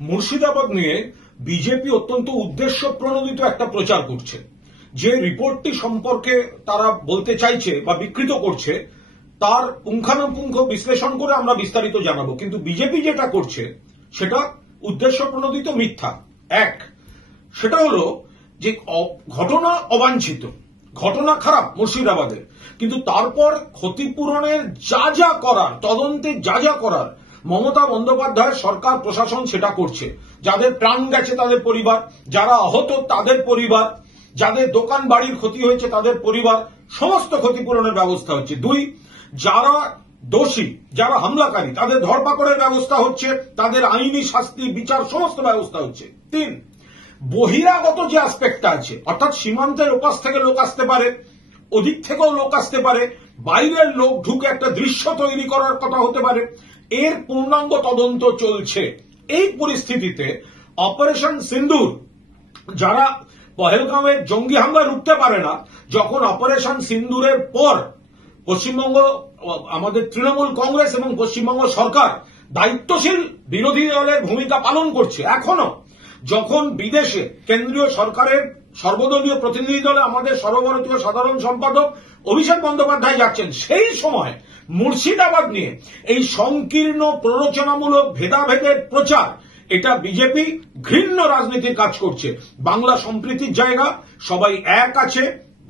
মুর্শিদাবাদ নিয়ে বিজেপি অত্যন্ত উদ্দেশ্য প্রণোদিত একটা প্রচার করছে। যে রিপোর্টটি সম্পর্কে তারা বলতে চাইছে বা বিকৃত করছে তার পুঙ্খানুপুঙ্খ বিশ্লেষণ করে আমরা বিস্তারিত জানাবো, কিন্তু বিজেপি যেটা করছে সেটা উদ্দেশ্য প্রণোদিত মিথ্যা। এক, সেটা হলো যে ঘটনা অবাঞ্ছিত, ঘটনা খারাপ মুর্শিদাবাদের, কিন্তু তারপর ক্ষতিপূরণের যা যা করার, তদন্তে যা যা করার মমতা বন্দ্যোপাধ্যায়ের সরকার প্রশাসন সেটা করছে। যাদের প্রাণ গেছে তাদের পরিবার, যারা আহত তাদের পরিবার, যাদের দোকান বাড়ির ক্ষতি হয়েছে তাদের পরিবার, সমস্ত ক্ষতিপূরণের ব্যবস্থা হচ্ছে। দুই, যারা দোষী, যারা হামলাকারী তাদের ধরপাকড়ের ব্যবস্থা হচ্ছে, তাদের আইনি শাস্তি বিচার সমস্ত ব্যবস্থা হচ্ছে। তিন, বহিরাগত যে অ্যাসপেক্টটা আছে, অর্থাৎ সীমান্তের ওপাশ থেকে লোক আসতে পারে, ওদিক থেকেও লোক আসতে পারে, বাইরের লোক ঢুকে একটা দৃশ্য তৈরি করার কথা হতে পারে, এর পূর্ণাঙ্গ তদন্ত চলছে। এই পরিস্থিতিতে অপারেশন সিন্দুর, যারা পহেলগাঁওয়ের জঙ্গি হামলা রুখতে পারে না, যখন অপারেশন সিন্দুরের পর পশ্চিমবঙ্গ আমাদের তৃণমূল কংগ্রেস এবং পশ্চিমবঙ্গ সরকার দায়িত্বশীল বিরোধী দলের ভূমিকা পালন করছে, এখনো যখন বিদেশে কেন্দ্রীয় সরকারের সর্বদলীয় প্রতিনিধি দলে আমাদের সর্বভারতীয় সাধারণ সম্পাদক অভিষেক বন্দ্যোপাধ্যায় যাচ্ছেন, সেই সময় মুর্শিদাবাদ নিয়ে এই সংকীর্ণ প্ররোচনামূলক ভেদাভেদের প্রচার, এটা বিজেপি ঘৃণ্য রাজনীতির কাজ করছে। বাংলা সম্প্রীতির জায়গা, সবাই এক আছে,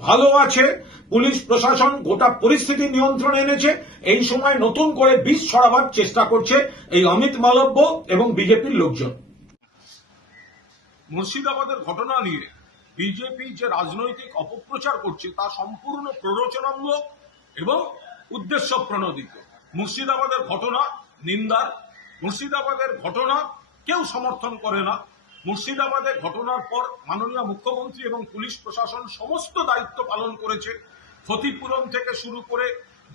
ভালো আছে, পুলিশ প্রশাসন গোটা পরিস্থিতি নিয়ন্ত্রণে এনেছে, এই সময় নতুন করে বিষ ছড়াবার চেষ্টা করছে এই অমিত মালব্য এবং বিজেপির লোকজন। মুর্শিদাবাদের ঘটনা নিয়ে বিজেপি যে রাজনৈতিক অপপ্রচার করছে তা সম্পূর্ণ প্ররোচনামূলক এবং উদ্দেশ্য প্রণোদিত। মুর্শিদাবাদের ঘটনা নিন্দার, মুর্শিদাবাদের ঘটনা কেউ সমর্থন করে না। মুর্শিদাবাদের ঘটনার পর মাননীয় মুখ্যমন্ত্রী এবং পুলিশ প্রশাসন সমস্ত দায়িত্ব পালন করেছে। ক্ষতিপূরণ থেকে শুরু করে,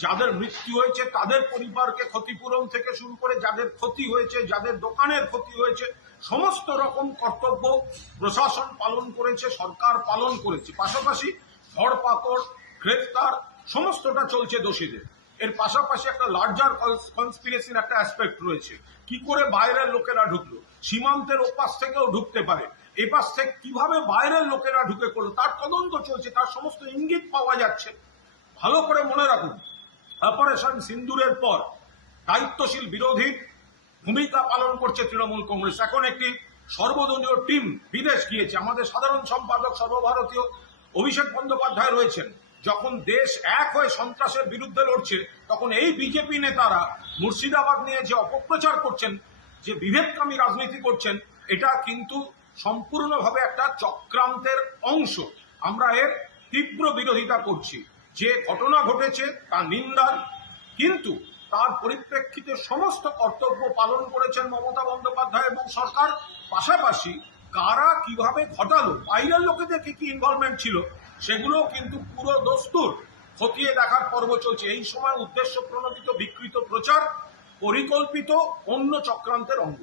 যাদের মৃত্যু হয়েছে তাদের পরিবারকে ক্ষতিপূরণ থেকে শুরু করে, যাদের ক্ষতি হয়েছে, যাদের দোকানের ক্ষতি হয়েছে, সমস্ত রকম কর্তব্য প্রশাসন পালন করেছে, সরকার পালন করেছে। পাশাপাশি ধরপাকড়, গ্রেফতার সমস্তটা চলছে দোষীদের। এর পাশাপাশি একটা লার্জার কনস্পিরেসির একটা অ্যাসপেক্ট রয়েছে। কি করে বাইরের লোকেরা ঢুকলো, সীমান্তের ওপাশ থেকেও ঢুকতে পারে, এপাশ থেকে কিভাবে বাইরের লোকেরা ঢুকে পড়লো তার তদন্ত চলছে, তার সমস্ত ইঙ্গিত পাওয়া যাচ্ছে। ভালো করে মনে রাখুন, অপারেশন সিন্দুরের পর দায়িত্বশীল বিরোধীর ভূমিকা পালন করছে তৃণমূল কংগ্রেস। এখন একটি সর্বদলীয় টিম বিদেশ গিয়েছে, আমাদের সাধারণ সম্পাদক সর্বভারতীয় অভিষেক বন্দ্যোপাধ্যায় রয়েছেন। যখন দেশ এক হয়ে সন্ত্রাসের বিরুদ্ধে লড়ছে, তখন এই বিজেপি নেতারা মুর্শিদাবাদ নিয়ে যে অপপ্রচার করছেন, যে বিভেদকামী রাজনীতি করছেন, এটা কিন্তু সম্পূর্ণভাবে একটা চক্রান্তের অংশ। আমরা এর তীব্র বিরোধিতা করছি। যে ঘটনা ঘটেছে তা নিন্দার, কিন্তু তার পরিপ্রেক্ষিতে সমস্ত কর্তব্য পালন করেছেন মমতা বন্দ্যোপাধ্যায় এবং সরকার। পাশাপাশি কারা কিভাবে ঘটালো, বাইরের লোকেদের কি ইনভলভমেন্ট ছিল, সেগুলো কিন্তু পুরো দস্তুর খতিয়ে দেখার পর্ব চলছে। এই সময় উদ্দেশ্য প্রণোদিত বিকৃত প্রচার পরিকল্পিত অন্য চক্রান্তের অঙ্গ।